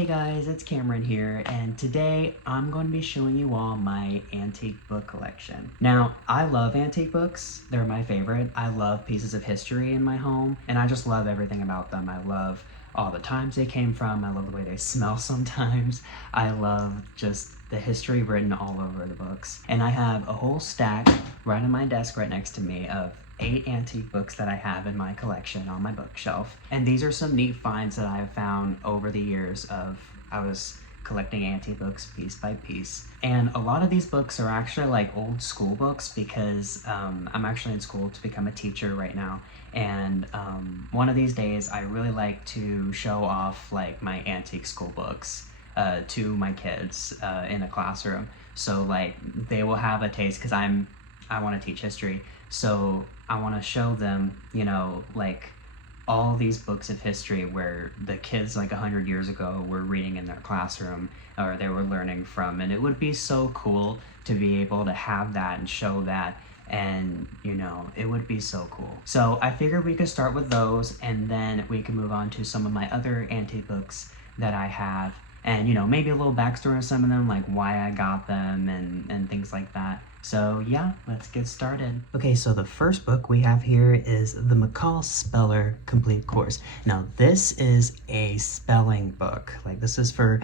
Hey guys, it's Cameron here, and today I'm going to be showing you all my antique book collection. Now, I love antique books. They're my favorite. I love pieces of history in my home, and I just love everything about them. I love all the times they came from. I love the way they smell sometimes. I love just the history written all over the books. And I have a whole stack right on my desk right next to me of 8 antique books that I have in my collection on my bookshelf. And these are some neat finds that I've found over the years of I was collecting antique books piece by piece. And a lot of these books are actually like old school books because I'm actually in school to become a teacher right now. And one of these days I really like to show off like my antique school books to my kids in a classroom. So like they will have a taste because I want to teach history. So I want to show them, you know, like all these books of history where the kids like 100 years ago were reading in their classroom or they were learning from. And it would be so cool to be able to have that and show that. And, you know, it would be so cool. So I figured we could start with those and then we can move on to some of my other antique books that I have. And, you know, maybe a little backstory on some of them, like why I got them and things like that. So yeah, let's get started. Okay, so the first book we have here is the McCall Speller Complete Course. Now this is a spelling book. Like this is for,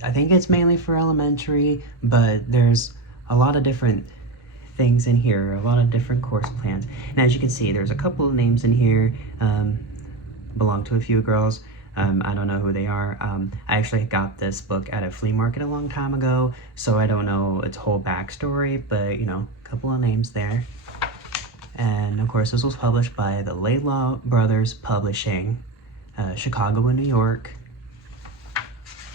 I think it's mainly for elementary, but there's a lot of different things in here, a lot of different course plans. And as you can see, there's a couple of names in here, belong to a few girls. I don't know who they are. I actually got this book at a flea market a long time ago, so I don't know its whole backstory, but you know, a couple of names there. And of course, this was published by the Laidlaw Brothers Publishing, Chicago and New York,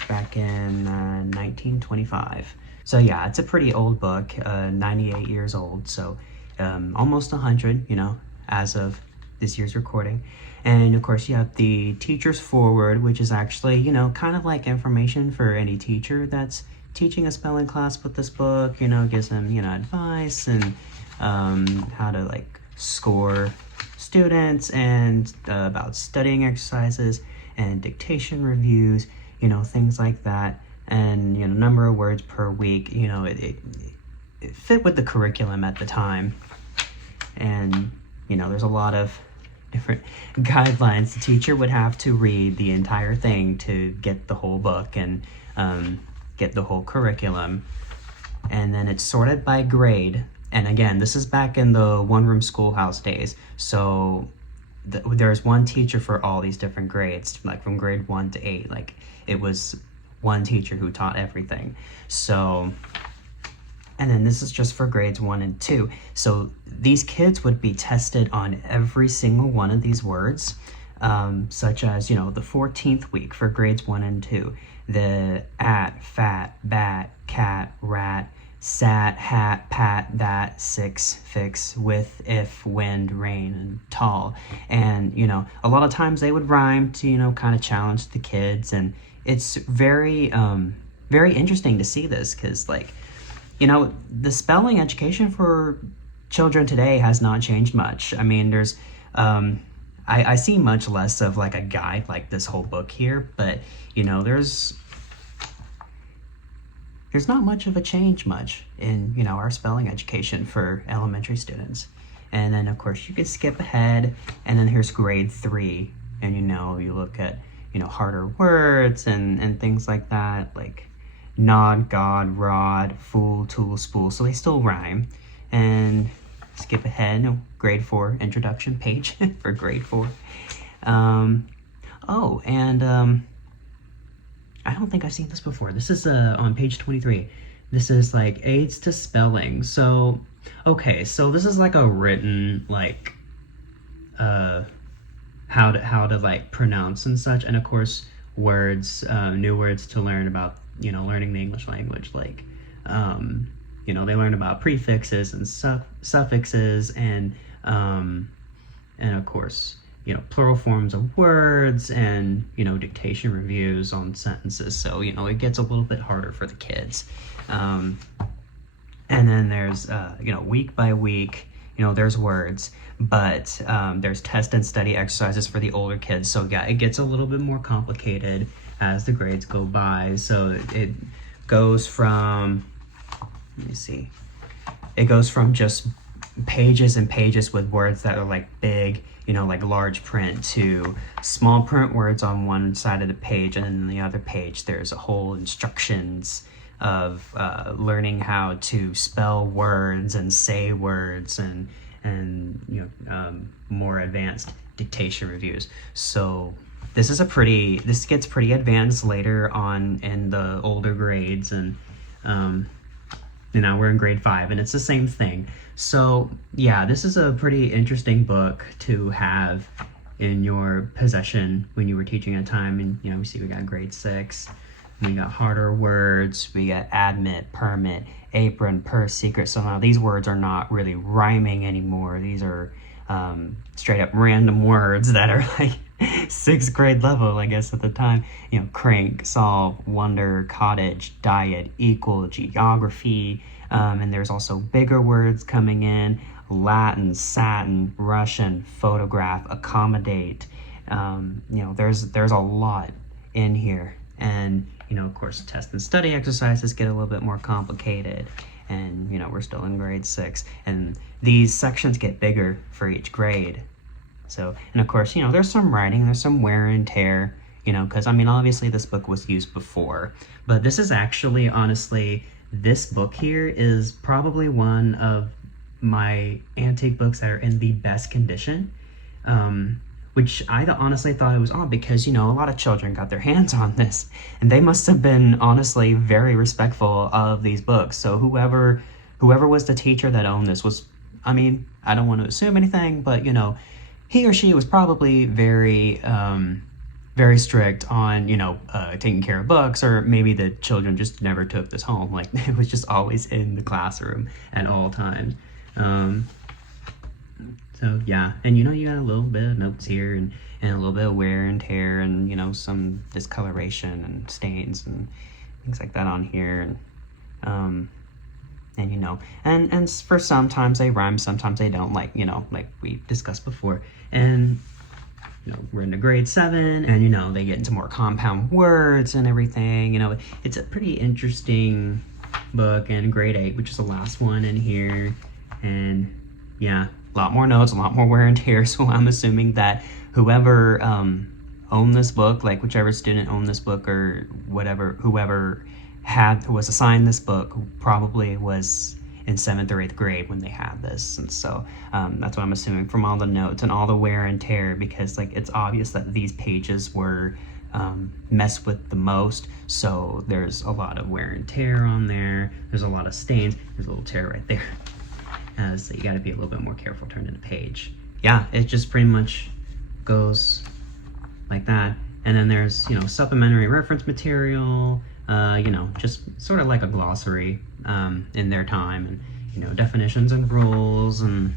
back in 1925. So yeah, it's a pretty old book, 98 years old, so almost 100, you know, as of this year's recording. And of course you have the teacher's foreword, which is actually, you know, kind of like information for any teacher that's teaching a spelling class with this book, you know, gives them, you know, advice and how to like score students and about studying exercises and dictation reviews, you know, things like that. And, you know, number of words per week, you know, it fit with the curriculum at the time. And, you know, there's a lot of different guidelines. The teacher would have to read the entire thing to get the whole book and get the whole curriculum. And then it's sorted by grade. And again, this is back in the one-room schoolhouse days. So there's one teacher for all these different grades, like from grade 1 to 8. Like it was one teacher who taught everything. So, and then this is just for grades 1 and 2. So these kids would be tested on every single one of these words, such as, you know, the 14th week for grades 1 and 2, the at, fat, bat, cat, rat, sat, hat, pat, that, six, fix, with, if, wind, rain, and tall. And, you know, a lot of times they would rhyme to, you know, kind of challenge the kids. And it's very, very interesting to see this because, like, you know, the spelling education for children today has not changed much. I mean, there's, I see much less of like a guide like this whole book here, but you know, there's not much of a change in, you know, our spelling education for elementary students. And then of course you can skip ahead and then here's grade 3 and, you know, you look at, you know, harder words and things like that, like nod, god, rod, fool, tool, spool. So they still rhyme. And skip ahead, no, grade 4 introduction page for grade 4. Oh, and I don't think I've seen this before. This is on page 23. This is like aids to spelling. So, okay, so this is like a written like how to like pronounce and such, and of course words, new words to learn about, you know, learning the English language, like you know, they learn about prefixes and suffixes and of course, you know, plural forms of words and, you know, dictation reviews on sentences. So, you know, it gets a little bit harder for the kids. And then there's, you know, week by week, you know, there's words, but there's test and study exercises for the older kids. So yeah, it gets a little bit more complicated. as the grades go by. So it goes from, let me see, it goes from just pages and pages with words that are like big, you know, like large print, to small print words on one side of the page, and then on the other page there's a whole instructions of learning how to spell words and say words, and you know, more advanced dictation reviews. So this gets pretty advanced later on in the older grades, and you know, we're in grade 5 and it's the same thing. So yeah, this is a pretty interesting book to have in your possession when you were teaching at a time. And you know, we see we got grade 6, we got harder words, we got admit, permit, apron, purse, secret. So now these words are not really rhyming anymore. These are straight up random words that are like 6th grade level, I guess, at the time. You know, crank, solve, wonder, cottage, diet, equal, geography, and there's also bigger words coming in: Latin, satin, Russian, photograph, accommodate. You know, there's a lot in here, and you know, of course, test and study exercises get a little bit more complicated. And you know, we're still in grade 6, and these sections get bigger for each grade. So, and of course, you know, there's some writing, there's some wear and tear, you know, because I mean, obviously this book was used before, but this is actually, honestly, this book here is probably one of my antique books that are in the best condition, which I honestly thought it was odd, because, you know, a lot of children got their hands on this, and they must have been honestly very respectful of these books. So whoever was the teacher that owned this was, I mean, I don't want to assume anything, but you know, he or she was probably very strict on, you know, taking care of books, or maybe the children just never took this home. Like, it was just always in the classroom at all times. So yeah, and you know, you got a little bit of notes here, and a little bit of wear and tear, and you know, some discoloration and stains and things like that on here, and you know, and for sometimes they rhyme, sometimes they don't, like, you know, like we discussed before. And you know, we're into grade 7, and you know, they get into more compound words and everything. You know, it's a pretty interesting book. And grade 8, which is the last one in here, and yeah, a lot more notes, a lot more wear and tear. So I'm assuming that whoever owned this book, like whichever student owned this book, or whatever, whoever who was assigned this book, probably was in 7th or 8th grade when they had this. And so that's what I'm assuming from all the notes and all the wear and tear, because like, it's obvious that these pages were messed with the most. So there's a lot of wear and tear on there. There's a lot of stains. There's a little tear right there. So you got to be a little bit more careful turning the page. Yeah, it just pretty much goes like that. And then there's, you know, supplementary reference material, you know, just sort of like a glossary in their time, and you know, definitions and rules and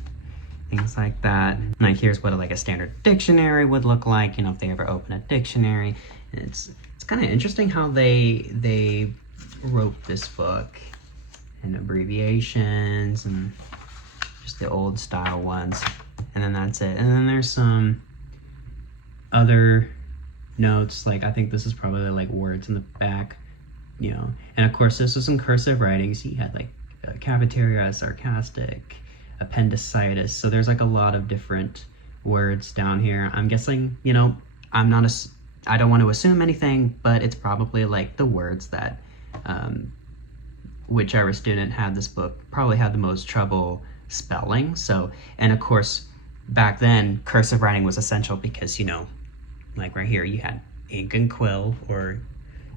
things like that. Like, here's what like a standard dictionary would look like, you know, if they ever open a dictionary. And it's kind of interesting how they wrote this book, and abbreviations and just the old style ones, and then that's it. And then there's some other notes, like I think this is probably like words in the back, you know. And of course, this was in cursive writing, so you had like cafeteria, sarcastic, appendicitis. So there's like a lot of different words down here. I'm guessing, you know, I don't want to assume anything, but it's probably like the words that whichever student had this book probably had the most trouble spelling. So, and of course, back then, cursive writing was essential, because, you know, like right here, you had ink and quill or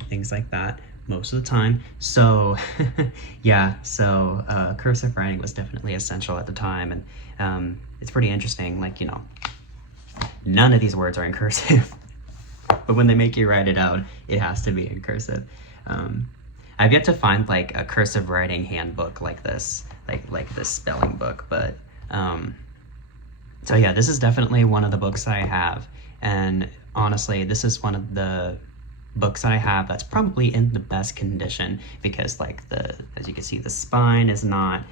things like that most of the time. So yeah, so cursive writing was definitely essential at the time. And it's pretty interesting, like, you know, none of these words are in cursive, but when they make you write it out, it has to be in cursive. I've yet to find like a cursive writing handbook like this, like this spelling book. But so yeah, this is definitely one of the books I have, and honestly, this is one of the books I have that's probably in the best condition, because like as you can see, the spine is not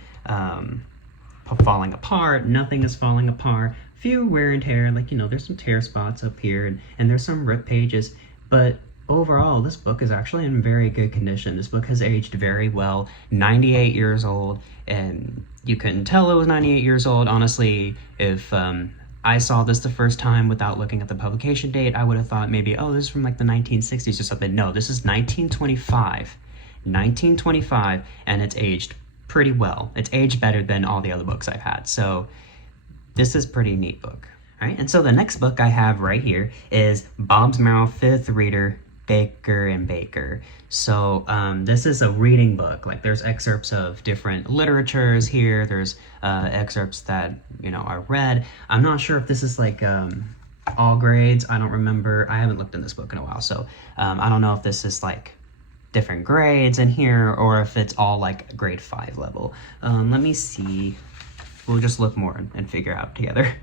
falling apart, nothing is falling apart. Few wear and tear, like, you know, there's some tear spots up here, and there's some ripped pages, but overall, this book is actually in very good condition. This book has aged very well, 98 years old, and you couldn't tell it was 98 years old. Honestly, if I saw this the first time without looking at the publication date, I would have thought maybe, oh, this is from like the 1960s or something. No, this is 1925. 1925, and it's aged pretty well. It's aged better than all the other books I've had. So this is a pretty neat book. All right, and so the next book I have right here is Bob's Merrill, Fifth Reader, Baker and Baker. So this is a reading book. Like there's excerpts of different literatures here. There's excerpts that, you know, are read. I'm not sure if this is like all grades. I don't remember. I haven't looked in this book in a while. So I don't know if this is like different grades in here or if it's all like grade 5 level. Let me see. We'll just look more and figure out together.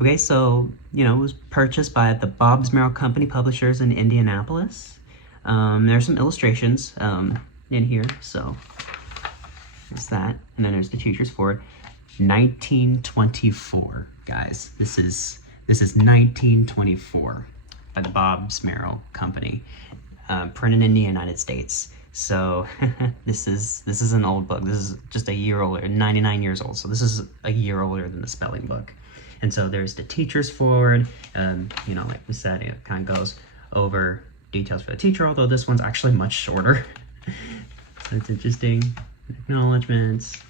Okay, so, you know, it was purchased by the Bob's Merrill Company Publishers in Indianapolis. There's some illustrations in here, so there's that. And then there's the teachers for it. 1924, guys. This is 1924 by the Bob's Merrill Company, printed in the United States. So this is an old book. This is just a year older, 99 years old. So this is a year older than the spelling book. And so there's the teacher's forward. You know, like we said, it kind of goes over details for the teacher, although this one's actually much shorter. So it's interesting. Acknowledgements.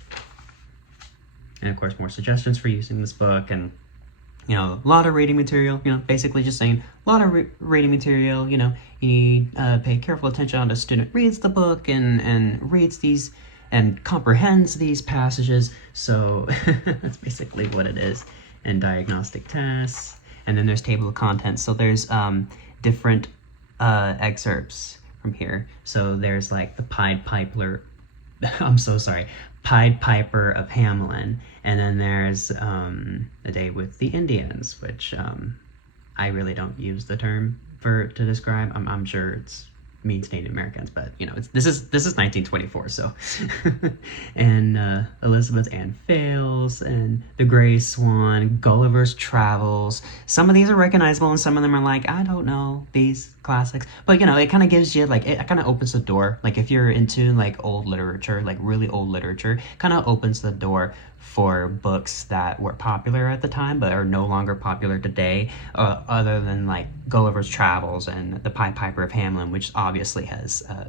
And of course, more suggestions for using this book. And, you know, a lot of reading material, you know, basically just saying a lot of reading material, you know, you need pay careful attention on the student reads the book and reads these and comprehends these passages. So that's basically what it is. And diagnostic tests, and then there's table of contents. So there's different excerpts from here. So there's like the Pied Piper, Pied Piper of Hamelin, and then there's The Day with the Indians, which I really don't use the term to describe. I'm sure it's means Native Americans, but you know, this is 1924. So, and Elizabeth Ann Fales and The Gray Swan, Gulliver's Travels. Some of these are recognizable, and some of them are like, I don't know these classics. But you know, it kind of gives you like it kind of opens the door. Like if you're into like old literature, like really old literature, kind of opens the door for books that were popular at the time but are no longer popular today, other than like Gulliver's Travels and The Pied Piper of Hamelin, which obviously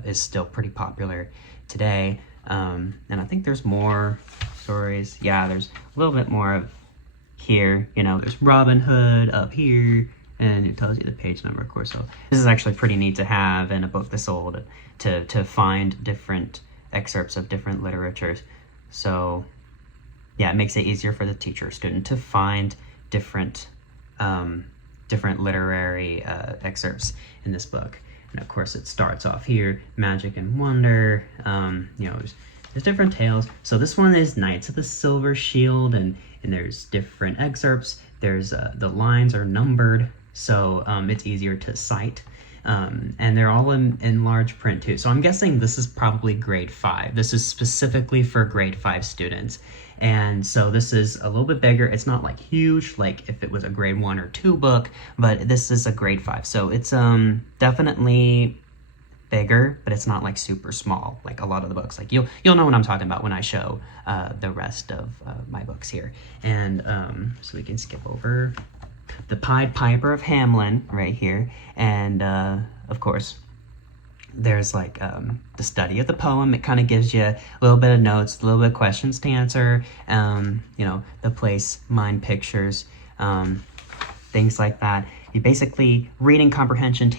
is still pretty popular today. And I think there's more stories. Yeah, there's a little bit more of here. You know, there's Robin Hood up here, and it tells you the page number, of course. So this is actually pretty neat to have in a book this old, to find different excerpts of different literatures. So yeah, it makes it easier for the teacher or student to find different literary excerpts in this book. And of course, it starts off here, Magic and Wonder. You know, there's different tales. So this one is Knights of the Silver Shield, and there's different excerpts. There's the lines are numbered, so it's easier to cite. And they're all in large print too. So I'm guessing this is probably grade 5. This is specifically for grade 5 students. And so this is a little bit bigger. It's not like huge, like if it was a grade 1 or 2 book, but this is a grade 5. So it's definitely bigger, but it's not like super small, like a lot of the books. Like you'll know what I'm talking about when I show the rest of my books here. And so we can skip over the Pied Piper of Hamelin right here. And of course, there's like the study of the poem. It kind of gives you a little bit of notes, a little bit of questions to answer, you know, the place, mind pictures, things like that. You basically reading comprehension,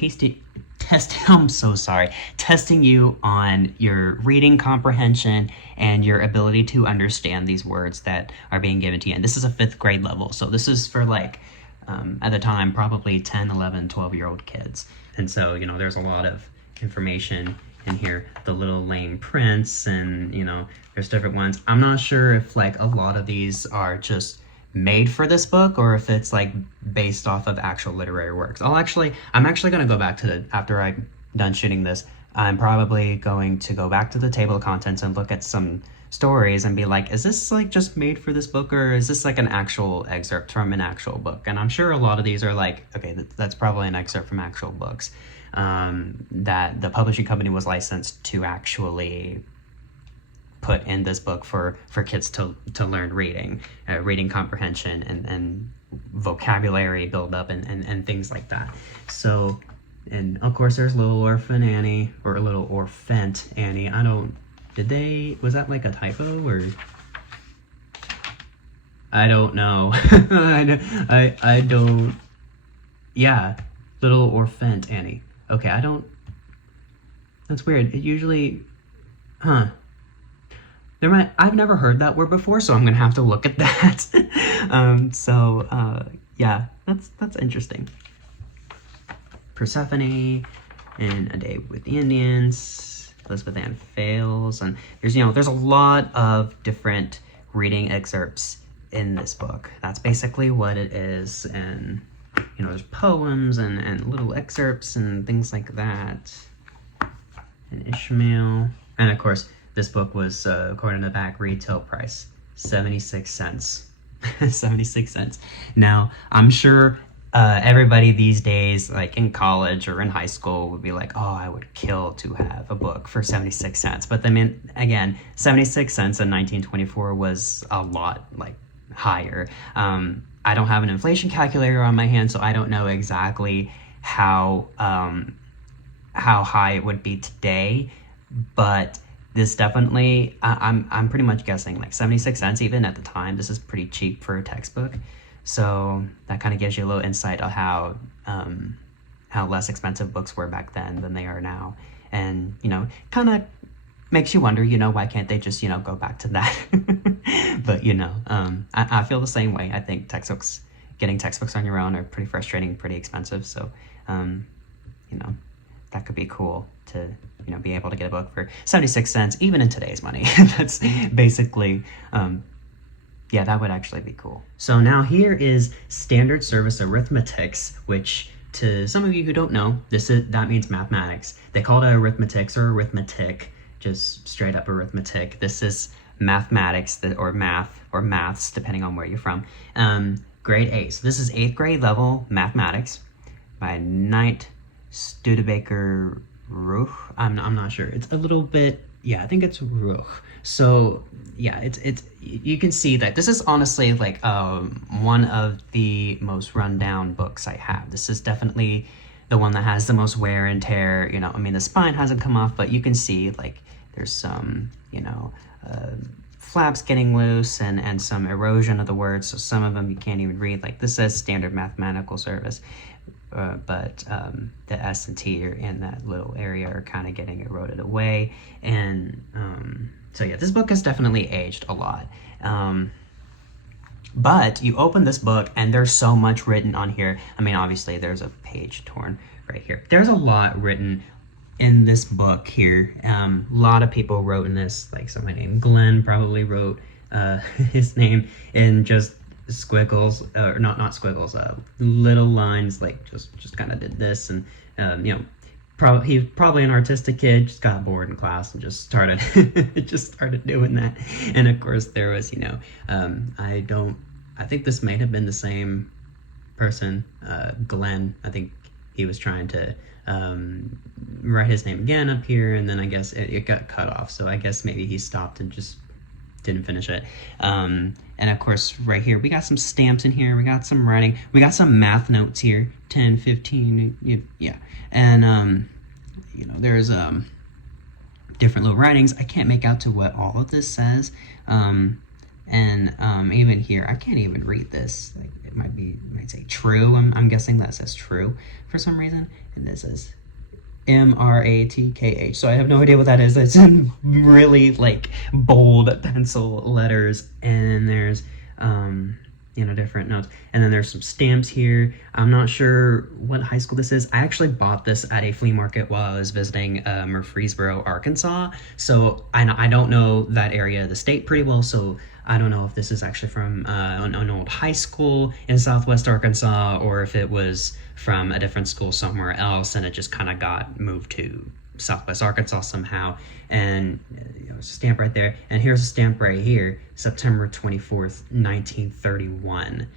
testing you on your reading comprehension and your ability to understand these words that are being given to you. And this is a 5th grade level. So this is for like, at the time, probably 10, 11, 12-year-old kids. And so, you know, there's a lot of information in here, the Little Lame Prince, and, you know, there's different ones. I'm not sure if like a lot of these are just made for this book or if it's like based off of actual literary works. I'm actually going to go back to after I'm done shooting this, I'm probably going to go back to the table of contents and look at some stories and be like, is this like just made for this book, or is this like an actual excerpt from an actual book? And I'm sure a lot of these are like, okay, that's probably an excerpt from actual books. that the publishing company was licensed to actually put in this book for kids to learn reading, reading comprehension and vocabulary buildup and things like that. So, and of course there's Little Orphan Annie, or Little Orphant Annie. Was that like a typo, or? I don't know. I don't, yeah, Little Orphant Annie. Okay, that's weird. It usually, I've never heard that word before, so I'm gonna have to look at that. Yeah, that's interesting. Persephone in A Day with the Indians, Elizabeth Ann Fales, and there's a lot of different reading excerpts in this book. That's basically what it is, and there's poems and little excerpts and things like that. And Ishmael, and of course this book was, according to the back, retail price 76 cents. 76 cents. Now, I'm sure everybody these days, like in college or in high school, would be like, oh, I would kill to have a book for 76 cents. But I mean, again, 76 cents in 1924 was a lot like higher. I don't have an inflation calculator on my hand, so I don't know exactly how high it would be today, but this definitely, I'm pretty much guessing like 76 cents even at the time. This is pretty cheap for a textbook. So that kind of gives you a little insight on how less expensive books were back then than they are now. And, kind of makes you wonder, why can't they just, go back to that? But, I feel the same way. I think getting textbooks on your own are pretty frustrating, pretty expensive. So, that could be cool to, be able to get a book for 76 cents, even in today's money. That's basically, yeah, that would actually be cool. So now here is standard service arithmetics, which to some of you who don't know, that means mathematics. They call it arithmetics or arithmetic, just straight up arithmetic. This is mathematics, or maths, depending on where you're from. Grade 8. So this is 8th grade level mathematics by Knight Studebaker Ruch. I'm not sure. It's a little bit, yeah, I think it's Ruch. So yeah, it's you can see that this is honestly like one of the most rundown books I have. This is definitely the one that has the most wear and tear. I mean, the spine hasn't come off, but you can see like there's some flaps getting loose and some erosion of the words. So some of them you can't even read. Like this says standard mathematical service. But the S and T are in that little area are kind of getting eroded away. And so yeah, this book has definitely aged a lot. But you open this book and there's so much written on here. I mean, obviously there's a page torn right here. There's a lot written in this book here. A lot of people wrote in this, like someone named Glenn probably wrote his name in just squiggles, or not squiggles, little lines, like just kind of did this, and he's probably an artistic kid, just got bored in class and just started doing that. And of course there was I think this may have been the same person, Glenn. I think he was trying to write his name again up here, and then I guess it got cut off, so I guess maybe he stopped and just didn't finish it. And of course right here we got some stamps in here, we got some writing, we got some math notes here, 10, 15, yeah. And there's different little writings. I can't make out to what all of this says. Even here I can't even read this. Like it might say true. I'm guessing that says true for some reason, and this says MRATKH. So I have no idea what that is. It's in really like bold pencil letters, and there's different notes, and then there's some stamps here. I'm not sure what high school this is. I actually bought this at a flea market while I was visiting Murfreesboro, Arkansas. So I don't know that area of the state pretty well, so I don't know if this is actually from an old high school in Southwest Arkansas, or if it was from a different school somewhere else and it just kind of got moved to Southwest Arkansas somehow. And a stamp right there, and here's a stamp right here, September 24th, 1931,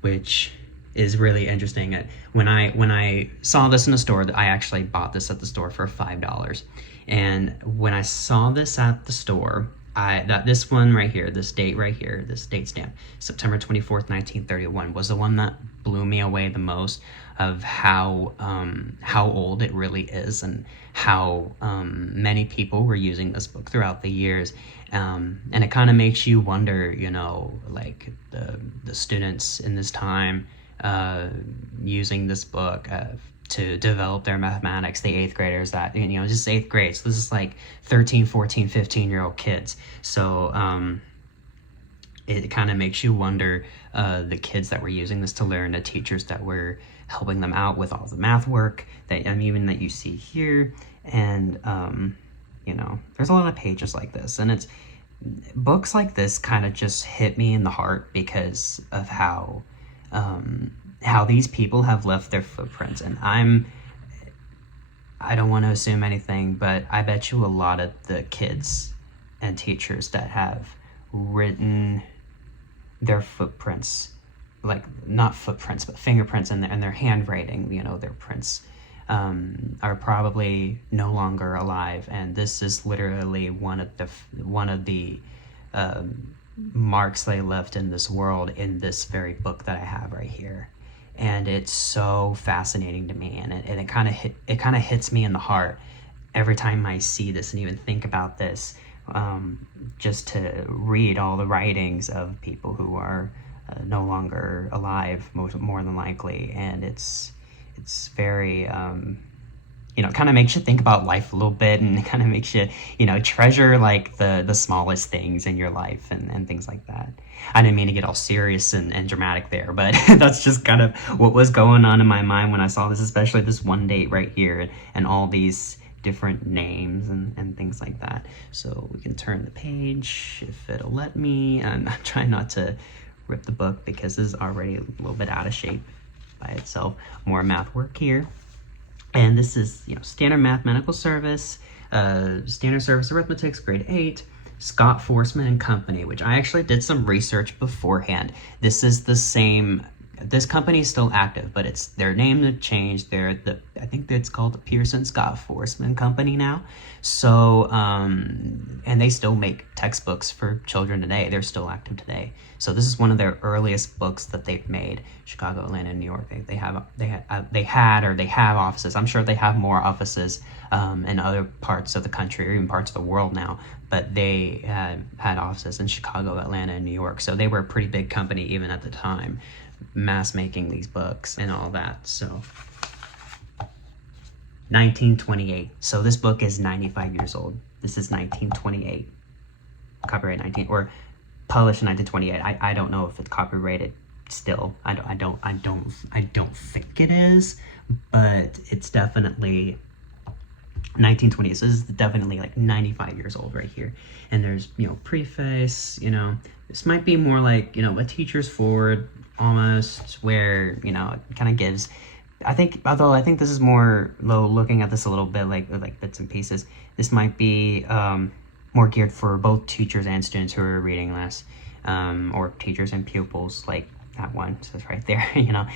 which is really interesting. When I saw this in the store, I actually bought this at the store for $5. And when I saw this at the store, this one right here, this date right here, this date stamp, September 24th, 1931, was the one that blew me away the most, of how old it really is, and how many people were using this book throughout the years. And it kind of makes you wonder, you know, like the students in this time using this book to develop their mathematics, the 8th graders that, you know, just 8th grade. So this is like 13, 14, 15-year-old kids. So it kind of makes you wonder the kids that were using this to learn, the teachers that were helping them out with all the math work that, even that you see here. And you know, there's a lot of pages like this, and it's books like this kind of just hit me in the heart because of how these people have left their footprints. And I don't want to assume anything, but I bet you a lot of the kids and teachers that have written their footprints, like not footprints, but fingerprints in their handwriting, you know, their prints, are probably no longer alive. And this is literally one of the marks they left in this world, in this very book that I have right here. And it's so fascinating to me, and it kind of hits me in the heart every time I see this and even think about this, just to read all the writings of people who are no longer alive, more than likely. And it's very, you know, it kind of makes you think about life a little bit, and it kind of makes you, you know, treasure like the smallest things in your life and things like that. I didn't mean to get all serious and dramatic there, but that's just kind of what was going on in my mind when I saw this, especially this one date right here and all these different names and things like that. So we can turn the page if it'll let me. I'm trying not to rip the book because this is already a little bit out of shape by itself. More math work here. And this is, you know, Standard Mathematical Service, Standard Service Arithmetics, grade 8, Scott Forsman and Company, which I actually did some research beforehand. This is the same, this company is still active, but it's their name had changed. I think it's called the Pearson Scott Forsman Company now. So, and they still make textbooks for children today. They're still active today. So this is one of their earliest books that they've made. Chicago, Atlanta, and New York. They have offices. I'm sure they have more offices in other parts of the country, or even parts of the world now. But they had offices in Chicago, Atlanta, and New York. So they were a pretty big company even at the time, mass making these books and all that. So 1928. So this book is 95 years old. This is 1928. Copyright 19, or published in 1928. I don't know if it's copyrighted still. I don't think it is, but it's definitely 1920. So this is definitely like 95 years old right here. And there's, you know, preface, you know, this might be more like, you know, a teacher's forward almost, where, you know, it kind of gives, I think this is more, looking at this a little bit like bits and pieces, this might be more geared for both teachers and students who are reading this, or teachers and pupils, like that one says right there. You know,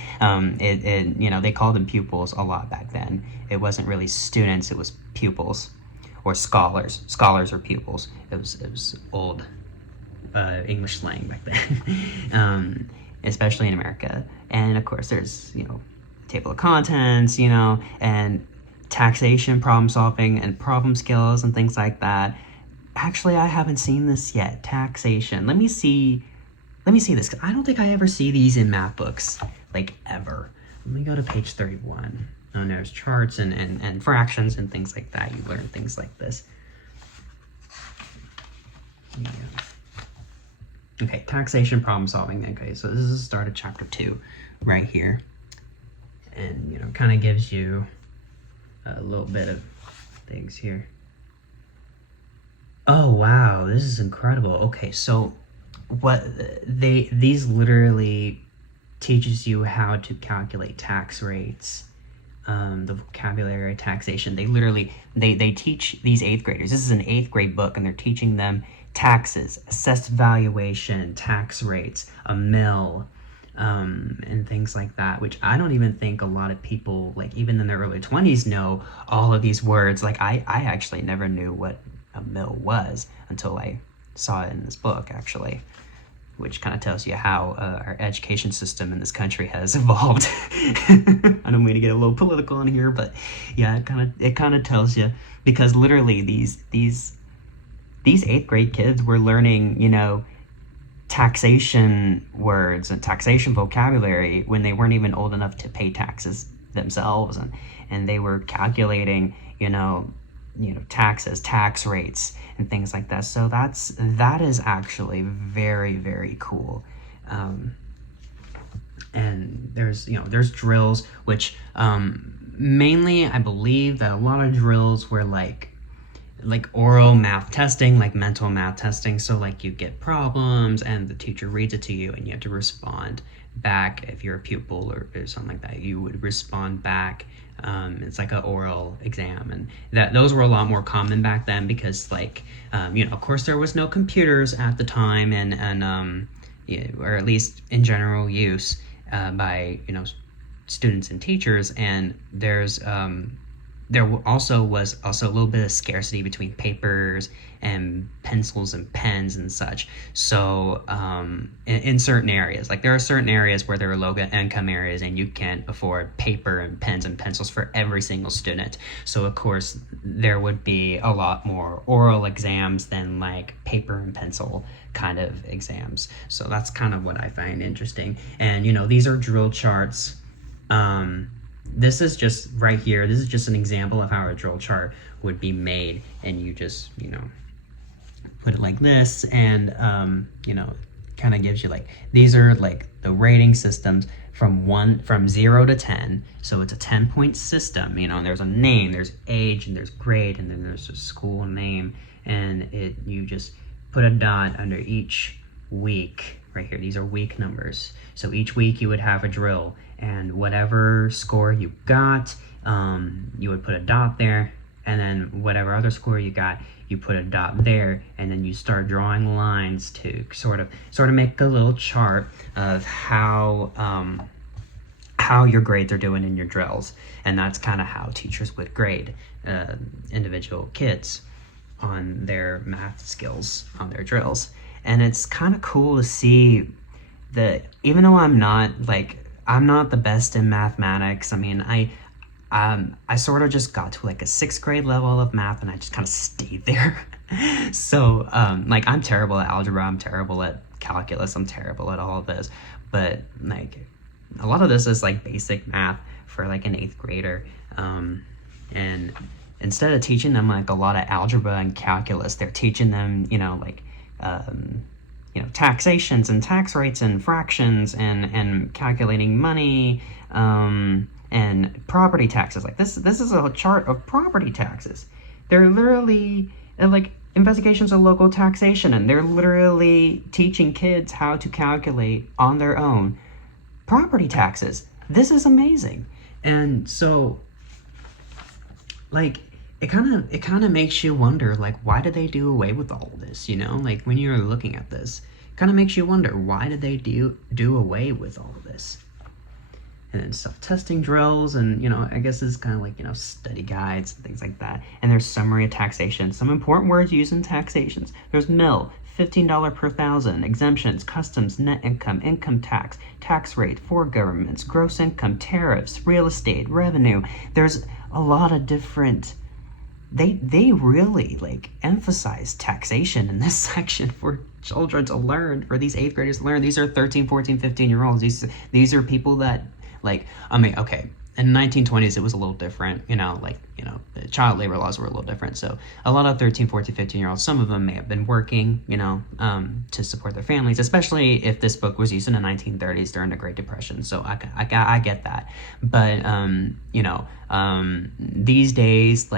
you know, they called them pupils a lot back then. It wasn't really students, it was pupils, or scholars or pupils. It was old English slang back then. Especially in America. And of course there's, you know, table of contents, you know, and taxation, problem solving, and problem skills and things like that. Actually, I haven't seen this yet. Taxation. Let me see this, 'cause I don't think I ever see these in math books, like, ever. Let me go to page 31. And there's charts and fractions and things like that. You learn things like this. Yeah. Okay, taxation, problem solving. Okay, so this is the start of chapter 2 right here. And, you know, kind of gives you a little bit of things here. Oh, wow, this is incredible. Okay, so what these literally teaches you how to calculate tax rates, the vocabulary, taxation. They teach these 8th graders. This is an 8th grade book, and they're teaching them taxes, assessed valuation, tax rates, a mill, and things like that, which I don't even think a lot of people, like even in their early 20s, know all of these words. Like I actually never knew what a mill was until I saw it in this book, actually, which kind of tells you how our education system in this country has evolved. I don't mean to get a little political in here, but yeah, it kind of tells you, because literally these 8th grade kids were learning, taxation words and taxation vocabulary when they weren't even old enough to pay taxes themselves, and they were calculating, taxes, tax rates, and things like that. So that is actually very, very cool. And there's drills, which mainly I believe that a lot of drills were like oral math testing, like mental math testing. So like you get problems and the teacher reads it to you and you have to respond back. If you're a pupil or something like that, you would respond back. It's like an oral exam, and those were a lot more common back then, because of course there was no computers at the time, and or at least in general use by students and teachers. And there also was a little bit of scarcity between papers and pencils and pens and such. So in certain areas, like there are certain areas where there are low income areas and you can't afford paper and pens and pencils for every single student. So of course there would be a lot more oral exams than like paper and pencil kind of exams. So that's kind of what I find interesting. And these are drill charts. This is just right here. This is just an example of how a drill chart would be made, and you just put it like this, and kind of gives you these are like the rating systems from 0 to 10. So it's a 10-point system. And there's a name, there's age, and there's grade, and then there's a school name, and you just put a dot under each week right here. These are week numbers. So each week you would have a drill, and whatever score you got, you would put a dot there, and then whatever other score you got, you put a dot there, and then you start drawing lines to sort of make a little chart of how your grades are doing in your drills. And that's kind of how teachers would grade individual kids on their math skills on their drills. And it's kind of cool to see that even though I'm not the best in mathematics. I mean, I sort of just got to like a 6th grade level of math, and I just kind of stayed there. So I'm terrible at algebra, I'm terrible at calculus, I'm terrible at all of this. But a lot of this is like basic math for like an 8th grader. And instead of teaching them like a lot of algebra and calculus, they're teaching them, taxations and tax rates and fractions and calculating money, and property taxes. Like this is a chart of property taxes. They're literally investigations of local taxation, and they're literally teaching kids how to calculate on their own property taxes. This is amazing. And so it kind of makes you wonder, why did they do away with all of this? When you're looking at this, it kind of makes you wonder, why did they do away with all of this? And then self-testing drills, and I guess it's kind of study guides and things like that. And there's summary of taxation, some important words used in taxations. There's mill, $15 per thousand, exemptions, customs, net income, income tax, tax rate, for governments, gross income, tariffs, real estate, revenue. There's a lot of different. They really emphasize taxation in this section for children to learn, for these 8th graders to learn. These are 13, 14, 15-year-olds. These are people that okay, in the 1920s it was a little different, the child labor laws were a little different. So a lot of 13, 14, 15-year-olds, some of them may have been working, to support their families, especially if this book was used in the 1930s during the Great Depression. So I get that. But these days,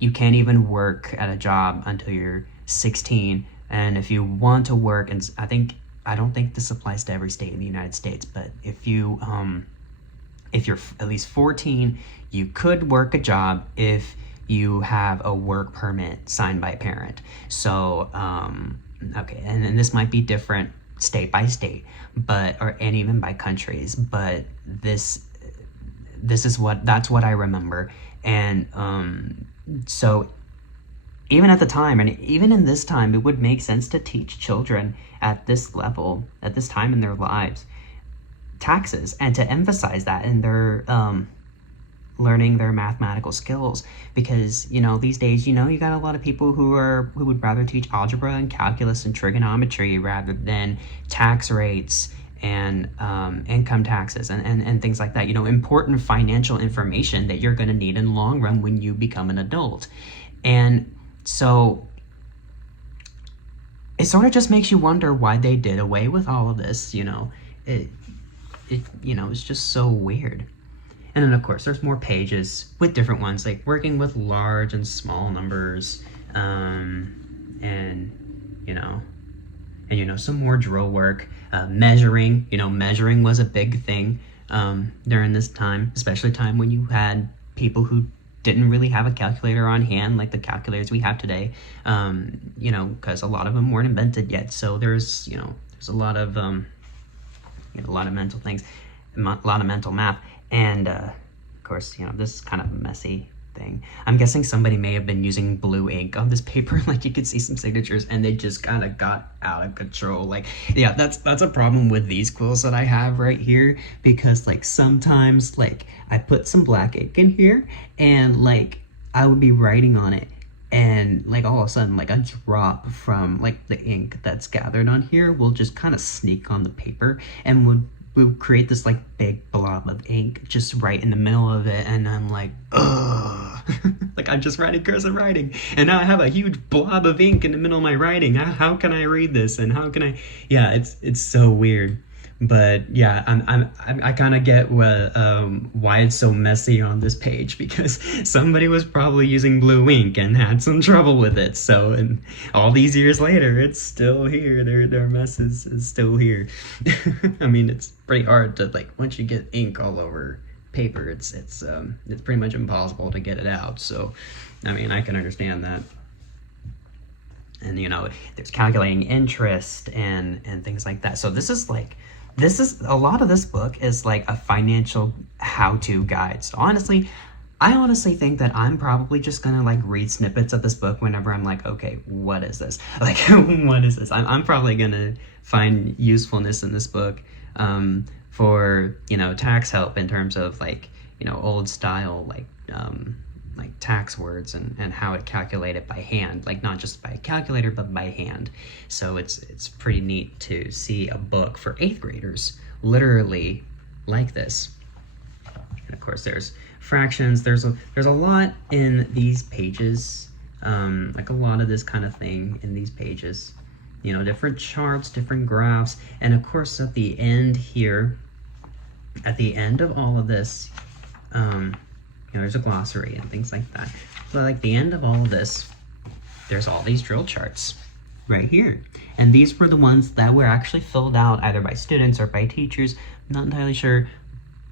you can't even work at a job until you're 16. And if you want to work, and I don't think this applies to every state in the United States, but if you're at least 14, you could work a job if you have a work permit signed by a parent. So, okay, and this might be different state by state, and even by countries, but that's what I remember. And so even at the time, and even in this time, it would make sense to teach children at this level, at this time in their lives, taxes, and to emphasize that in their learning their mathematical skills, because these days you got a lot of people who would rather teach algebra and calculus and trigonometry rather than tax rates and income taxes and things like that, important financial information that you're going to need in the long run when you become an adult. And so it sort of just makes you wonder why they did away with all of this. It's just so weird. And then of course there's more pages with different ones, like working with large and small numbers, and some more drill work, measuring. Measuring was a big thing during this time, especially time when you had people who didn't really have a calculator on hand like the calculators we have today, because a lot of them weren't invented yet. So there's a lot of mental things, a lot of mental math. And of course, this is kind of a messy thing. I'm guessing somebody may have been using blue ink on this paper. Like, you could see some signatures and they just kind of got out of control. Like, yeah, that's a problem with these quills that I have right here, because like sometimes like I put some black ink in here and like I would be writing on it, and like all of a sudden like a drop from like the ink that's gathered on here will just kind of sneak on the paper and would create this like big blob of ink just right in the middle of it, and I'm like, ugh. Like, I'm just writing cursive writing and now I have a huge blob of ink in the middle of my writing. How can I read this, and how can I, yeah, it's so weird. But yeah, I kind of get why it's so messy on this page, because somebody was probably using blue ink and had some trouble with it. So, and all these years later, it's still here. Their mess is still here. I mean, it's pretty hard to, like, once you get ink all over paper, it's pretty much impossible to get it out. So, I mean, I can understand that. And there's calculating interest and things like that. So this is a lot of this book is like a financial how-to guide. So I honestly think that I'm probably just gonna like read snippets of this book whenever I'm like, okay, what is this? Like, what is this? I'm probably gonna find usefulness in this book for tax help in terms of like old style like tax words and how it calculated by hand, like not just by a calculator but by hand. So it's pretty neat to see a book for 8th graders literally like this. And of course there's fractions. There's a lot in these pages, like a lot of this kind of thing in these pages, different charts, different graphs. And of course at the end here, at the end of all of this, there's a glossary and things like that. So like the end of all of this, there's all these drill charts right here. And these were the ones that were actually filled out either by students or by teachers. I'm not entirely sure,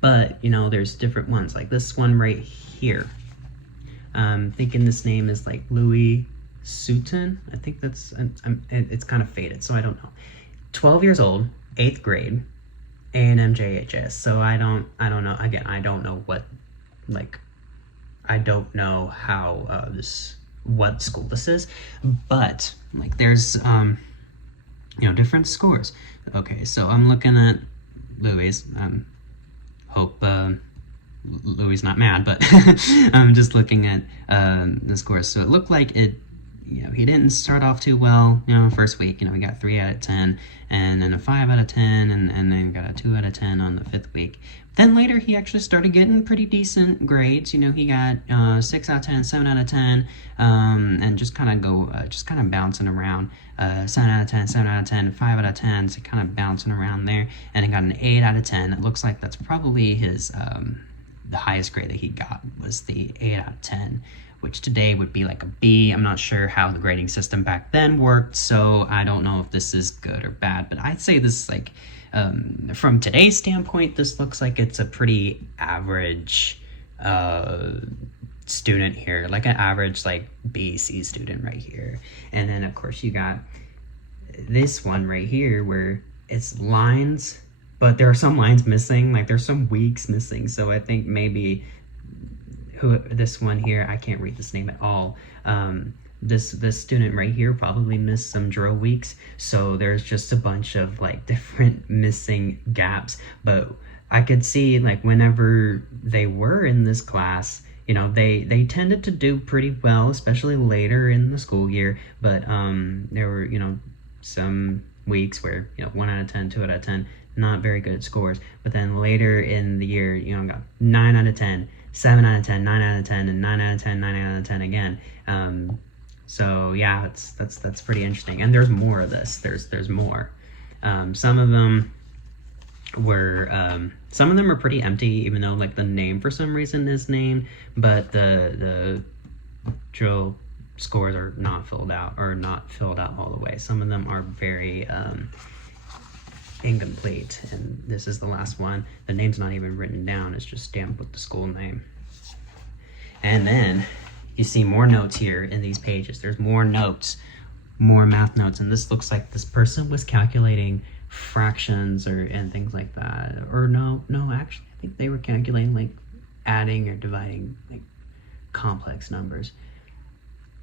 but there's different ones. Like this one right here. I'm thinking this name is like Louis Sutton. I think that's, it's kind of faded, so I don't know. 12 years old, 8th grade, A&M JHS. So I don't know. Again, I don't know what, like, I don't know how what school this is, but like there's different scores. Okay, so I'm looking at Louis. Hope Louis not mad, but I'm just looking at the scores. So it looked like it, he didn't start off too well, first week. We got 3 out of 10, and then a 5 out of 10, and then got a 2 out of 10 on the 5th week. Then later he actually started getting pretty decent grades. He got 6 out of 10, 7 out of 10, and just kind of bouncing around. 7 out of 10, 7 out of 10, 5 out of 10, so kind of bouncing around there. And he got an 8 out of 10. It looks like that's probably his, the highest grade that he got was the 8 out of 10, which today would be like a B. I'm not sure how the grading system back then worked, so I don't know if this is good or bad, but I'd say this is like, from today's standpoint, this looks like it's a pretty average student here, like an average like B/C student right here. And then of course you got this one right here where it's lines, but there are some lines missing, like there's some weeks missing. So I think maybe this one here, I can't read this name at all. This student right here probably missed some drill weeks, so there's just a bunch of like different missing gaps. But I could see like whenever they were in this class, you know, they tended to do pretty well, especially later in the school year. But there were, you know, some weeks where, you know, 1 out of 10, 2 out of 10, not very good scores. But then later in the year, you know, got 9 out of 10, 7 out of 10, 9 out of 10, and 9 out of 10, 9 out of 10 again. So yeah, that's pretty interesting. And there's more of this. There's more. Some of them are pretty empty, even though like the name for some reason is named, but the drill scores are not filled out, or not filled out all the way. Some of them are very incomplete, and this is the last one. The name's not even written down, it's just stamped with the school name. And then you see more notes here in these pages. There's more notes, more math notes, and this looks like this person was calculating fractions and things like that. Or no, actually I think they were calculating like adding or dividing like complex numbers.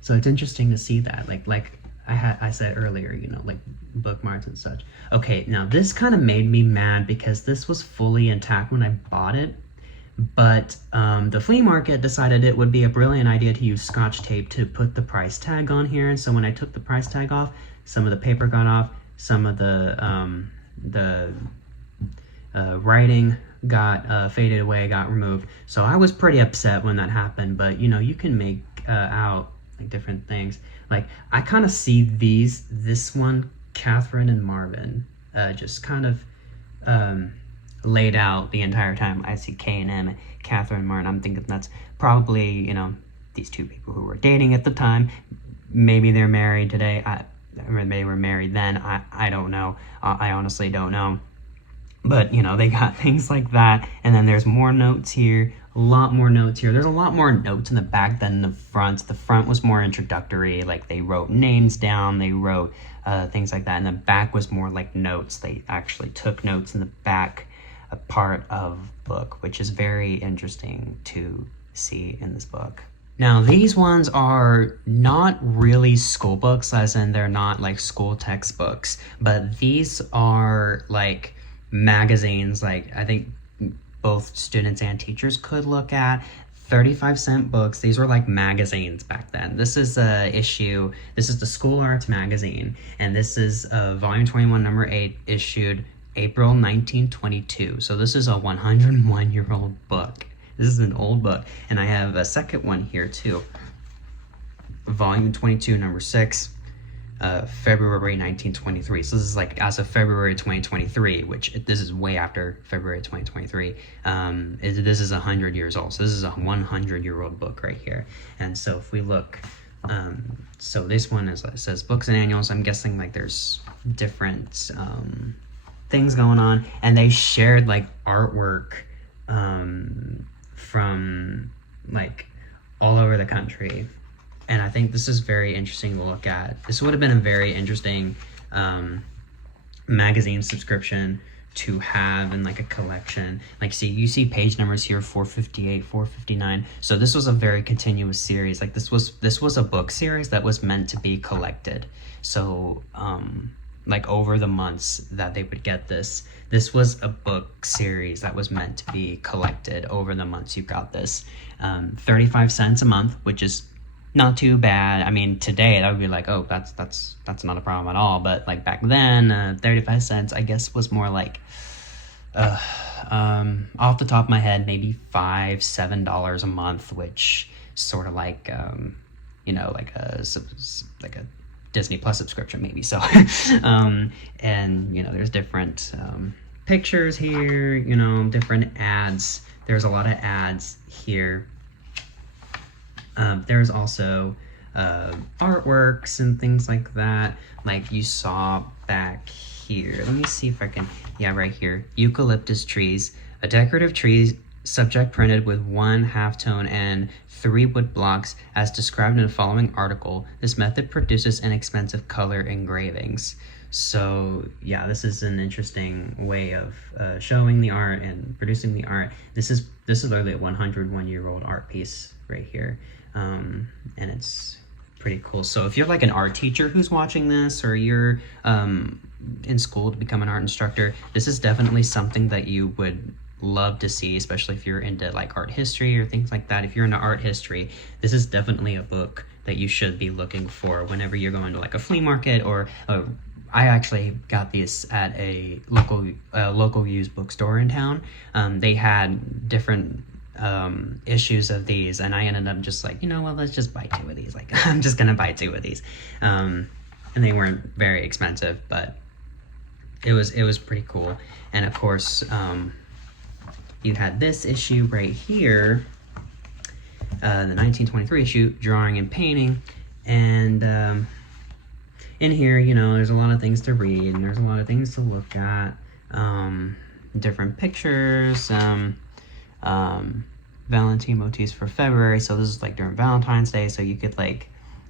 So it's interesting to see that, like I said earlier, you know, like bookmarks and such. Okay, now this kind of made me mad because this was fully intact when I bought it, but the flea market decided it would be a brilliant idea to use Scotch tape to put the price tag on here. And so when I took the price tag off, some of the paper got off, some of the writing got faded away, got removed. So I was pretty upset when that happened. But you know, you can make out like different things. Like I kind of see this one, Catherine and Marvin, just kind of laid out the entire time. I see K and M, Catherine and Martin. I'm thinking that's probably, you know, these two people who were dating at the time. Maybe they're married today. Or they were married then. I don't know. I honestly don't know. But, you know, they got things like that. And then there's more notes here. A lot more notes here. There's a lot more notes in the back than the front. The front was more introductory. Like they wrote names down. They wrote things like that. And the back was more like notes. They actually took notes in the back part of the book, which is very interesting to see in this book. Now, these ones are not really school books, as in they're not like school textbooks, but these are like magazines, like I think both students and teachers could look at. 35-cent books. These were like magazines back then. This is a issue. This is the School Arts magazine, and this is volume 21, number 8, issued April 1922. So this is a 101-year-old book. This is an old book. And I have a second one here too. Volume 22, number 6, February 1923. So this is like as of February 2023, which this is way after February 2023. This is 100 years old. So this is a 100-year-old book right here. And so if we look, so this one is, it says books and annuals. I'm guessing like there's different things going on, and they shared like artwork from like all over the country. And I think this is very interesting to look at. This would have been a very interesting magazine subscription to have in like a collection. Like, see, you see page numbers here, 458, 459. So this was a very continuous series. Like this was a book series that was meant to be collected. So like over the months that they would get this was a book series that was meant to be collected over the months you got this. 35 cents a month, which is not too bad. I mean, today that would be like, oh, that's not a problem at all. But like back then, 35 cents, I guess, was more like, off the top of my head, maybe $5-7 a month, which sort of like, you know, like a Disney Plus subscription maybe. So, and you know, there's different pictures here, you know, different ads. There's a lot of ads here. There's also artworks and things like that, like you saw back here. Let me see if I can, yeah, right here. Eucalyptus trees, a decorative tree subject printed with 1 halftone and 3 wood blocks as described in the following article. This method produces inexpensive color engravings. So yeah, this is an interesting way of showing the art and producing the art. This is literally a 101-year-old art piece right here, and it's pretty cool. So if you're like an art teacher who's watching this, or you're in school to become an art instructor, this is definitely something that you would love to see, especially if you're into like art history or things like that. If you're into art history, this is definitely a book that you should be looking for whenever you're going to like a flea market or I actually got these at a local used bookstore in town. They had different issues of these, and I ended up just like, well, let's just buy 2 of these. Like, I'm just gonna buy 2 of these, and they weren't very expensive, but it was pretty cool. And of course, you had this issue right here, the 1923 issue, drawing and painting, and in here, there's a lot of things to read, and there's a lot of things to look at, different pictures, Valentine motifs for February. So this is like during Valentine's Day, so you could like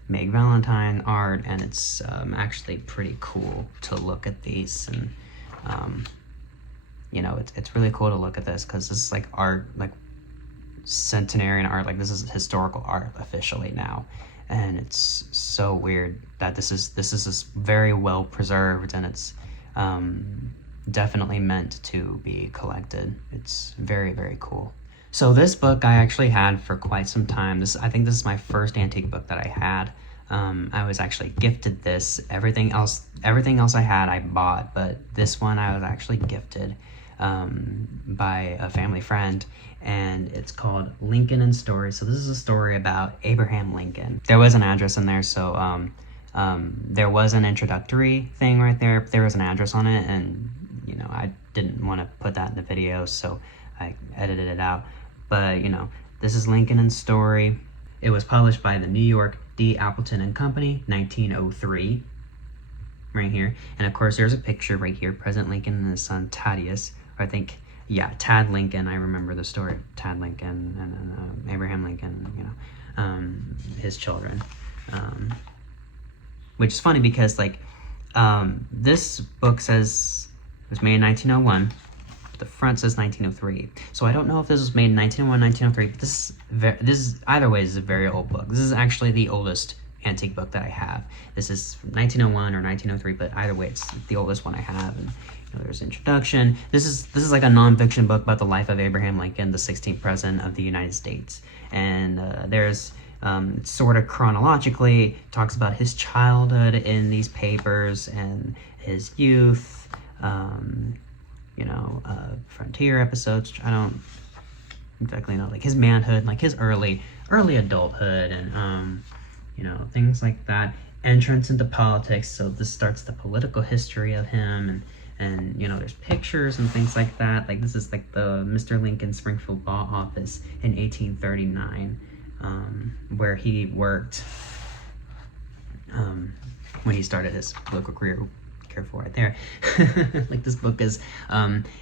make Valentine art, and it's actually pretty cool to look at these. And it's really cool to look at this because this is like art, like centenarian art. Like, this is historical art officially now, and it's so weird that this is very well preserved, and it's definitely meant to be collected. It's very, very cool. So this book I actually had for quite some time. I think this is my first antique book that I had. I was actually gifted this. Everything else I had I bought, but this one I was actually gifted by a family friend, and it's called Lincoln and Stories. So this is a story about Abraham Lincoln. There was an address in there, so there was an introductory thing right there. There was an address on it, and I didn't want to put that in the video, so I edited it out. But this is Lincoln and Story. It was published by the New York D. Appleton and Company, 1903, right here. And of course, there's a picture right here, President Lincoln and his son Thaddeus, or I think, yeah, Tad Lincoln. I remember the story of Tad Lincoln and Abraham Lincoln, his children. Which is funny because, like, this book says it was made in 1901. The front says 1903. So I don't know if this was made in 1901, 1903, but this is either way, this is a very old book. This is actually the oldest antique book that I have. This is 1901 or 1903, but either way, it's the oldest one I have. And there's introduction. This is like a nonfiction book about the life of Abraham Lincoln, the 16th president of the United States. And there's sort of chronologically talks about his childhood in these papers and his youth. Frontier episodes. I don't exactly know, like his manhood, like his early adulthood, and things like that. Entrance into politics. So this starts the political history of him, and there's pictures and things like that. Like, this is like the Mr. Lincoln Springfield Law Office in 1839, where he worked when he started his political career. Careful right there. Like, this book is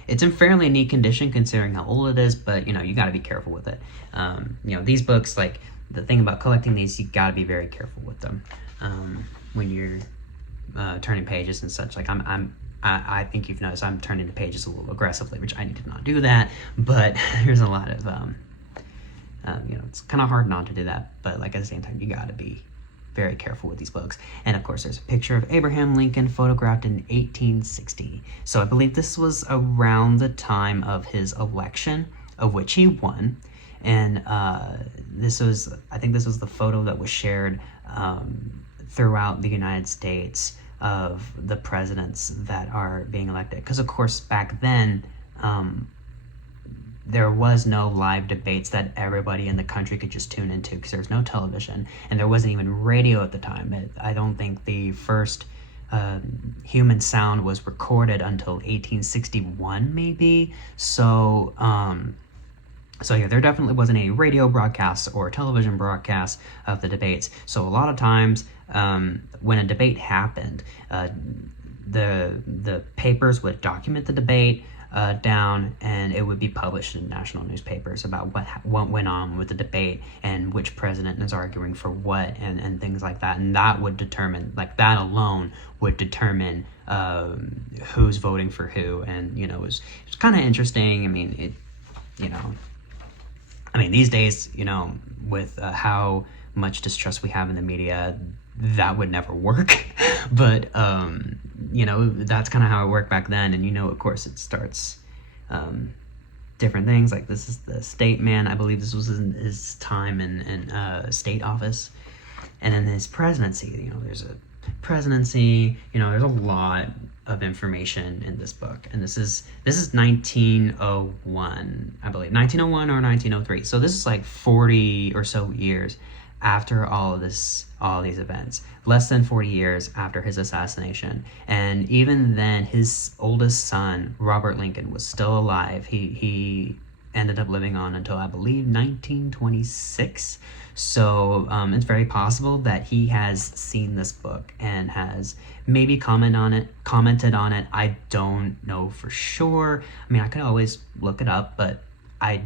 it's in fairly neat condition considering how old it is, but you got to be careful with it. These books, like, the thing about collecting these, you got to be very careful with them when you're turning pages and such. Like, I think you've noticed I'm turning the pages a little aggressively, which I need to not do that, but there's a lot of it's kind of hard not to do that, but like, at the same time, you got to be very careful with these books. And of course, there's a picture of Abraham Lincoln photographed in 1860. So I believe this was around the time of his election, of which he won. And I think this was the photo that was shared throughout the United States of the presidents that are being elected. Because of course, back then, there was no live debates that everybody in the country could just tune into, because there was no television, and there wasn't even radio at the time. I don't think the first human sound was recorded until 1861, maybe. So yeah, there definitely wasn't any radio broadcasts or television broadcasts of the debates. So a lot of times, when a debate happened, the papers would document the debate. down, and it would be published in national newspapers about what went on with the debate and which president is arguing for what, and things like that. And that would determine, like that alone would determine who's voting for who. And it was kind of interesting. I mean, these days, with how much distrust we have in the media, that would never work. But that's kind of how it worked back then. And of course it starts different things, like this is the state man. I believe this was in his time in state office. And then his presidency, there's a presidency, there's a lot of information in this book. And this is 1901, I believe, 1901 or 1903. So this is like 40 or so years after all these events, less than 40 years after his assassination. And even then, his oldest son, Robert Lincoln, was still alive. He ended up living on until, I believe, 1926. So it's very possible that he has seen this book and has maybe commented on it. I don't know for sure. I mean, I could always look it up, but I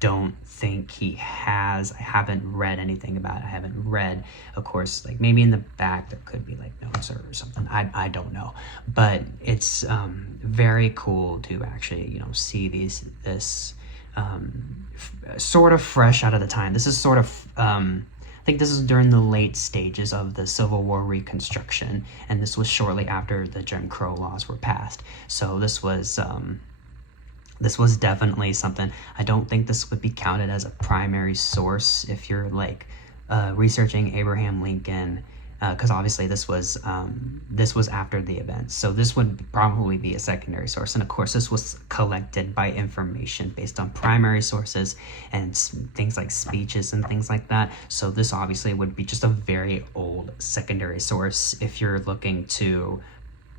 don't think he has. I haven't read anything about it. I haven't read, of course, like maybe in the back there could be like notes or something. I don't know, but it's very cool to actually see this sort of fresh out of the time. This is sort of I think this is during the late stages of the Civil War Reconstruction, and this was shortly after the Jim Crow laws were passed. So this was definitely something. I don't think this would be counted as a primary source if you're like researching Abraham Lincoln, because obviously this was after the event. So this would probably be a secondary source. And of course, this was collected by information based on primary sources and things like speeches and things like that. So this obviously would be just a very old secondary source if you're looking to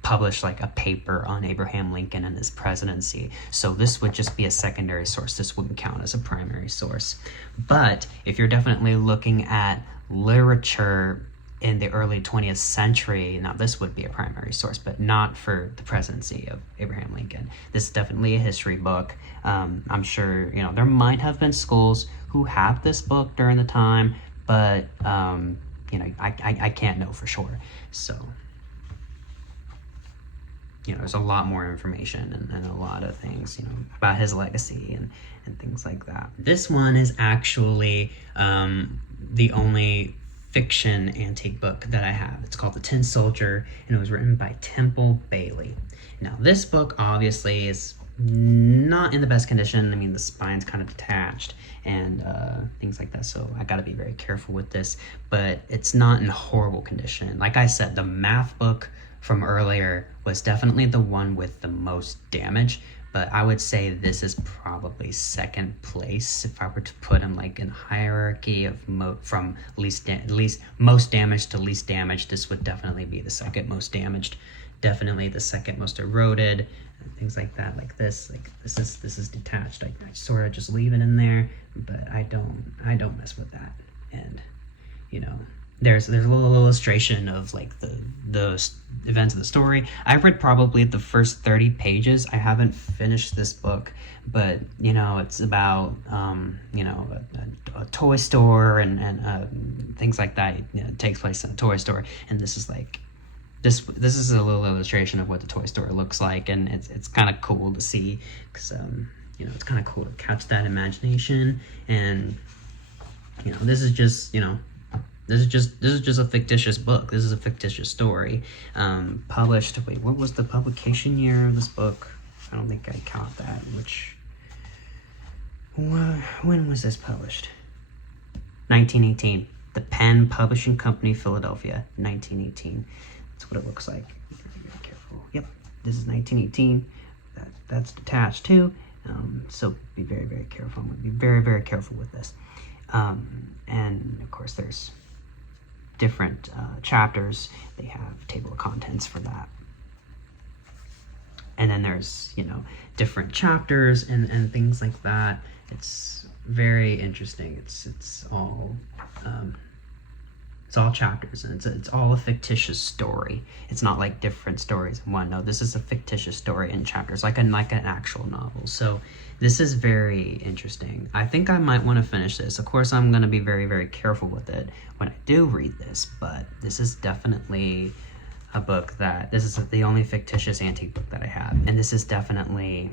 publish like a paper on Abraham Lincoln and his presidency. So this would just be a secondary source. This wouldn't count as a primary source. But if you're definitely looking at literature in the early 20th century, now this would be a primary source, but not for the presidency of Abraham Lincoln. This is definitely a history book. I'm sure there might have been schools who have this book during the time, but I can't know for sure. So there's a lot more information and a lot of things, about his legacy and things like that. This one is actually the only fiction antique book that I have. It's called The Tin Soldier, and it was written by Temple Bailey. Now, this book obviously is not in the best condition. I mean, the spine's kind of detached and things like that, so I gotta be very careful with this, but it's not in horrible condition. Like I said, the math book from earlier was definitely the one with the most damage, but I would say this is probably second place if I were to put them like in hierarchy of from least most damaged to least damaged. This would definitely be the second most damaged, definitely the second most eroded, and things like that. Like this is detached. I sort of just leave it in there, but I don't mess with that. And there's a little illustration of like the events of the story. I've read probably the first 30 pages. I haven't finished this book, but it's about a toy store and things like that. It takes place in a toy store, and this is like this is a little illustration of what the toy store looks like, and it's kind of cool to see, because it's kind of cool to catch that imagination. And this is just This is just a fictitious book. This is a fictitious story. Published. Wait, what was the publication year of this book? I don't think I count that. When was this published? 1918. The Penn Publishing Company, Philadelphia, 1918. That's what it looks like. Be very careful. Yep, this is 1918. That's detached too. So be very, very careful. I'm going to be very, very careful with this. And of course, there's different chapters. They have table of contents for that. And then there's, different chapters and things like that. It's very interesting. It's all It's all chapters, and it's all a fictitious story. It's not like different stories in one. No, this is a fictitious story in chapters, like an actual novel. So this is very interesting. I think I might want to finish this. Of course, I'm going to be very, very careful with it when I do read this, but this is definitely a book this is the only fictitious antique book that I have, and this is definitely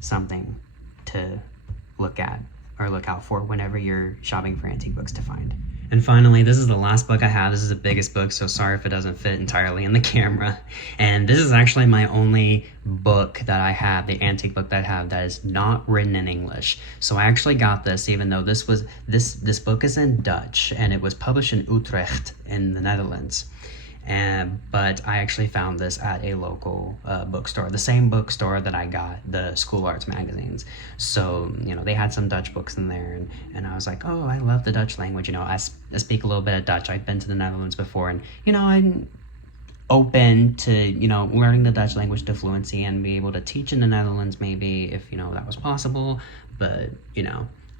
something to look at or look out for whenever you're shopping for antique books to find. And finally, this is the last book I have. This is the biggest book, so sorry if it doesn't fit entirely in the camera. And this is actually my only book that I have, the antique book that I have, that is not written in English. So I actually got this, even though this book is in Dutch, and it was published in Utrecht in the Netherlands. But I actually found this at a local bookstore, the same bookstore that I got the school arts magazines. So, they had some Dutch books in there, and I was like, oh, I love the Dutch language. I speak a little bit of Dutch. I've been to the Netherlands before, and, I'm open to, learning the Dutch language to fluency and be able to teach in the Netherlands maybe if, that was possible. But,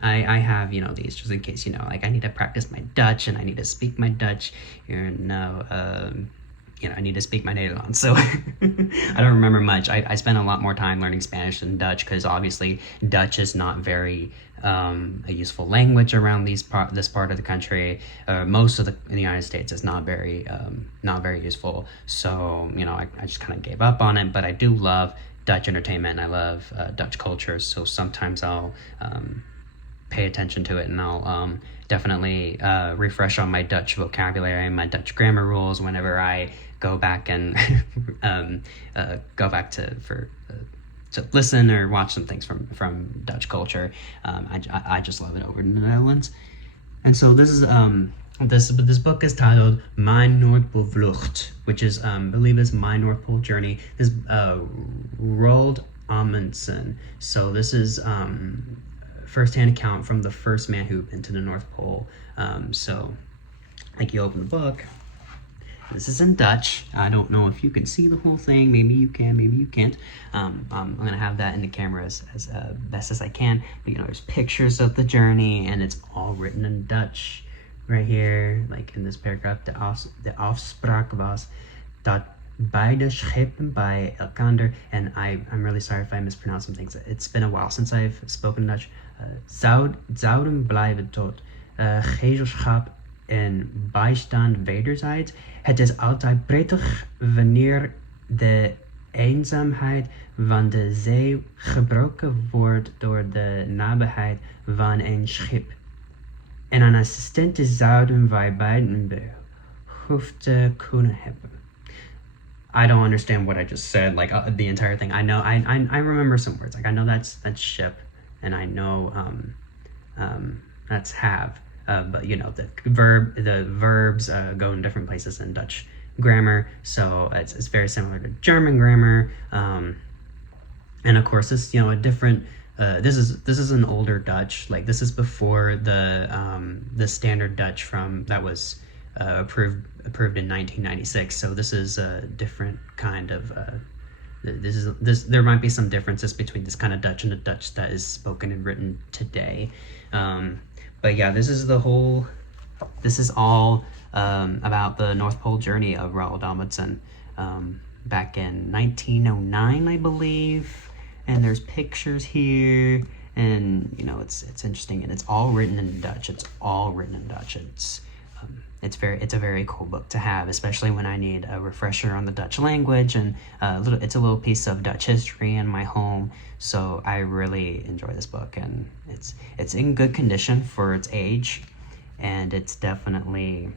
I have, these just in case, I need to practice my Dutch and I need to speak my Dutch, I need to speak my Nederlands. So I don't remember much. I spent a lot more time learning Spanish than Dutch because obviously Dutch is not very a useful language around this part of the country. Most of in the United States is not very useful. So, I just kind of gave up on it, but I do love Dutch entertainment and I love Dutch culture. So sometimes I'll pay attention to it, and I'll definitely refresh on my Dutch vocabulary and my Dutch grammar rules whenever I go back and to listen or watch some things from Dutch culture. I just love it over in the Netherlands. And so this is this book is titled Mijn Noordpool Vlucht, which is believe is My Noordpool Journey. This Roald Amundsen. So this is first-hand account from the first man who went to the North Pole. So like you open the book, this is in Dutch. I don't know if you can see the whole thing. Maybe you can, maybe you can't. I'm gonna have that in the camera as best as I can. But there's pictures of the journey, and it's all written in Dutch right here. Like in this paragraph, de afspraak was dat beide schepen bij elkander, and I'm really sorry if I mispronounce some things. It's been a while since I've spoken Dutch. Zouden blijven tot gezelschap en bijstand wederzijds. Het is altijd prettig wanneer de eenzaamheid van de zee gebroken wordt door de nabijheid van een schip. En een assistente zouden wij beiden behoefte kunnen hebben. I don't understand what I just said, like the entire thing. I know, I remember some words. Like I know that's ship, and I know that's have. But the verbs go in different places in Dutch grammar, so it's very similar to German grammar. And of course, this a different. This is an older Dutch. Like this is before the standard Dutch that was approved in 1996. So this is a different kind of. There might be some differences between this kind of Dutch and the Dutch that is spoken and written today. But yeah, this is all about the North Pole journey of Roald Amundsen back in 1909, I believe. And there's pictures here, and it's interesting, and it's all written in Dutch. It's a very cool book to have, especially when I need a refresher on the Dutch language, and it's a little piece of Dutch history in my home. So I really enjoy this book, and it's in good condition for its age, and it's definitely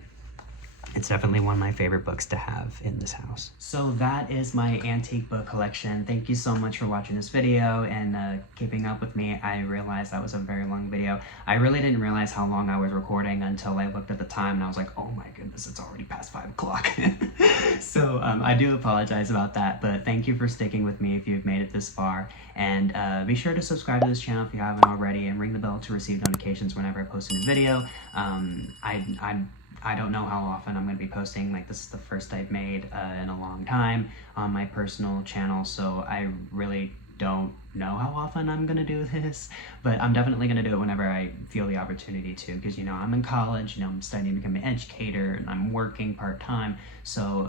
one of my favorite books to have in this house. So that is my antique book collection. Thank you so much for watching this video and keeping up with me. I realized that was a very long video. I really didn't realize how long I was recording until I looked at the time and I was like, oh my goodness, it's already past 5 o'clock. So I do apologize about that, but thank you for sticking with me if you've made it this far. And be sure to subscribe to this channel if you haven't already, and ring the bell to receive notifications whenever I post a new video. I don't know how often I'm going to be posting. Like, this is the first I've made in a long time on my personal channel, so I really don't know how often I'm gonna do this, but I'm definitely gonna do it whenever I feel the opportunity to, because I'm in college, I'm studying to become an educator, and I'm working part-time, so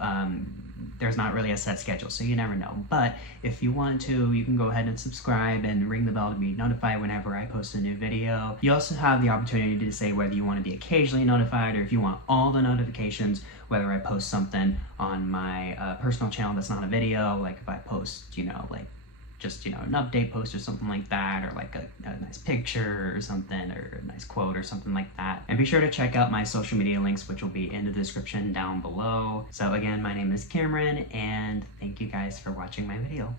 there's not really a set schedule, so you never know. But if you want to, you can go ahead and subscribe and ring the bell to be notified whenever I post a new video. You also have the opportunity to say whether you want to be occasionally notified or if you want all the notifications, whether I post something on my personal channel that's not a video, like if I post, like just, an update post or something like that, or like a nice picture or something, or a nice quote or something like that. And be sure to check out my social media links, which will be in the description down below. So again, my name is Cameron, and thank you guys for watching my video.